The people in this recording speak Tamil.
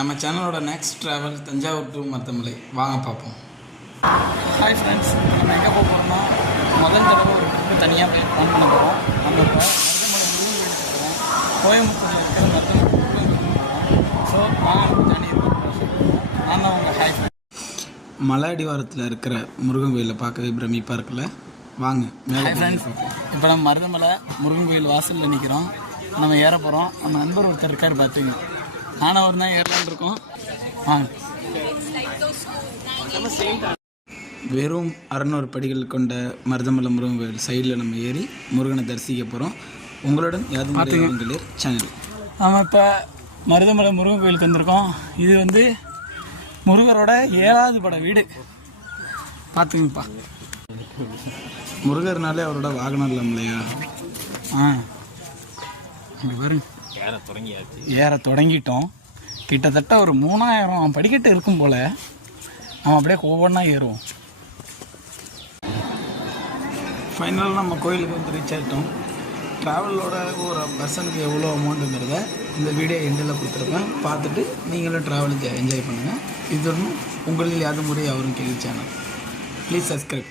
நம்ம சேனலோட next travel Thanjavur to Marudhamalai வாங்க பார்ப்போம். ஹாய் ஃப்ரெண்ட்ஸ், நம்ம எங்கே போக போகிறோம்னா முதல் தடவை ஒரு ட்ரிப்பு தனியாக பிளான் பண்ண போகிறோம். நம்ம இப்போ மருதமலை முருகன் கோயிலுக்கு போகிறோம். கோயம்புத்தூரில் இருக்கிற மருதமலை முருகன் கோயிலுக்கு போகிறோம். ஸோ வாங்க ஜானி நான் தான் உங்கள் ஹாய் ஃப்ரெண்ட்ஸ். மலை அடிவாரத்தில் இருக்கிற முருகன் கோயிலை பார்க்கவே பிரமிப்பாக இருக்குல்ல. வாங்க மேலே ஃப்ரெண்ட்ஸ், இப்போ நம்ம மருதமலை முருகன் கோயில் வாசலில் நிற்கிறோம். நம்ம ஏற போகிறோம். நம்ம நண்பர் ஒருத்தர் இருக்கார், பார்த்துங்க. நானும் ஒரு தான் ஏறலான் இருக்கோம். வாங்க. வெறும் 600 படிகள் கொண்ட மருதமலை முருகன் கோயில் சைடில் நம்ம ஏறி முருகனை தரிசிக்க போகிறோம். உங்களுடன் யாதும் சேனல். நம்ம இப்போ மருதமலை முருகன் கோயிலுக்கு வந்திருக்கோம். இது வந்து முருகரோட 7வது பட வீடு. பார்த்துங்கப்பா, முருகர்னாலே அவரோட வாகனம் இல்லையா? இங்கே பாருங்க, ஏற தொடங்கிட்டோம். கிட்டத்தட்ட ஒரு 3000 படிக்கட்டு இருக்கும் போல். நம்ம அப்படியே ஒவ்வொன்றா ஏறுவோம். ஃபைனலாக நம்ம கோயிலுக்கு வந்து ரீச் ஆகிட்டோம். ட்ராவலோட ஒரு பர்சனுக்கு எவ்வளோ அமௌண்ட்டுங்கிறத இந்த வீடியோ எண்டில் கொடுத்துருப்பேன். பார்த்துட்டு நீங்களும் ட்ராவலுக்கு என்ஜாய் பண்ணுங்கள். இது ஒன்றும் உங்களில் யாதும் முறை அவரும் கேள்வி சேனல். Please subscribe.